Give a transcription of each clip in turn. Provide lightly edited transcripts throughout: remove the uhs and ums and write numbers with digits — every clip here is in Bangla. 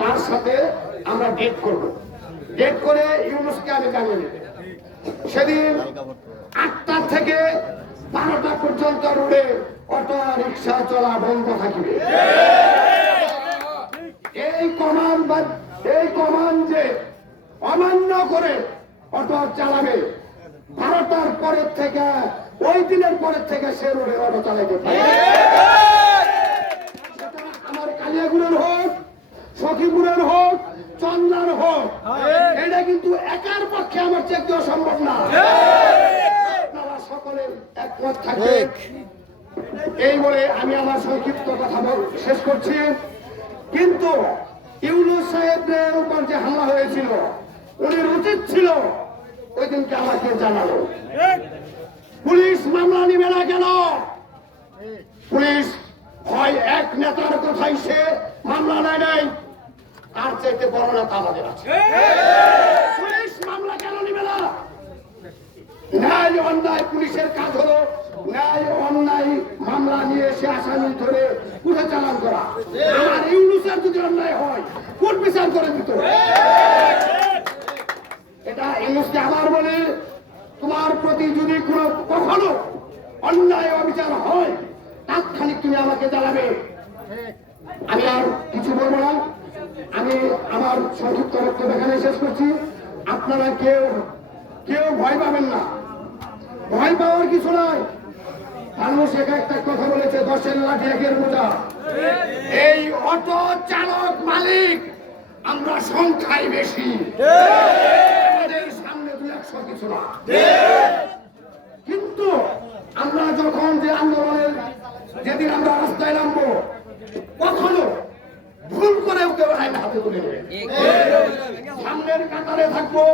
তার সাথে আমরা ডেট করব। ডেট করে ইউনুসকে আমি জানিয়ে দেব। সেদিন 8টা থেকে 12টা পর্যন্ত রোডে অটো রিক্সা চলা বন্ধ থাকবে। এই কমান যে অমান্য করে অটো চালাবে, 12টার পরের থেকে, ওই দিনের পরের থেকে সে রোডে অটো চালাতে পারে। আমার কালিয়াগুড়ের হোক, সখীপুরের হোক, চন্দ্রার হোক, এটা কিন্তু একার পক্ষে আমার চেক দেওয়া সম্ভব না। আপনারা সকলে একমত থাকবেন। এই বলে আমি আমার সংক্ষিপ্ত কথা শেষ করছি। কিন্তু ইউনুস সাহেবের উপর যে হামলা হয়েছিল, উনি উচিত ছিল ওই দিনকে আমাকে জানালো। পুলিশ মামলা নিবে না কেন? পুলিশ হয় এক নেতার কথাই সে মামলা নেয় নাই, আর চাইতে বড় নেতা আমাদের আছে। পুলিশ মামলা কেন নিবে না? ন্যায় অন্যায় পুলিশের কাজ হলো ন্যায় অন্যায় মামলা নিয়ে এসে আসামি ধরে পুরো চালান করা। আর ইউনুসের যদি অন্যায় হয় কোর্ট বিচার করে দিত। এটা ইউনুসকে আবার বলে, তোমার প্রতি যদি কোনো কখনো অন্যায় অবিচার হয় তাৎক্ষণিক তুমি আমাকে জানাবে। আমি আর কিছু বলবো না। আমি আমার সংক্ষিপ্ত বক্তব্য এখানে শেষ করছি। আপনারা কেউ ভয় পাবেন না, ভয় পাওয়ার কিছু নাই। মানুষ একটা কথা বলেছে, 10-এর লাঠি 1-এর বোঝা। এই অটো চালক মালিক আমরা সংখ্যায় বেশি, আমাদের সামনে 200 কিছু না। কিন্তু আমরা যখন যে আন্দোলনের যেদিন আমরা রাস্তায় নামবো, কখনো ভুল করে কেউ আইন হাতে তুলে নেবে। সামনের কাতারে থাকবো।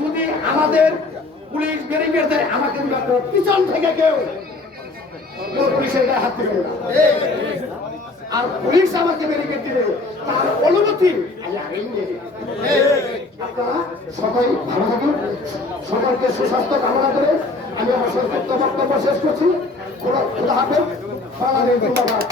যদি আমাদের পুলিশ ব্যারিকেড দেয়, আমাকে পিছন থেকে কেউ পুলিশের গায়ে হাত দিবে না। আর পুলিশ আমাকে ব্যারিকেড দিলে তার অনুমতি আমি আগেই নিয়ে নিই। আপনারা সবাই ভালো থাকুন। সকলকে সুস্বাস্থ্য কামনা করে আমি আমার সংক্ষিপ্ত বক্তব্য শেষ করছি। খোদা হাফেজ। বাংলাদেশ জিন্দাবাদ।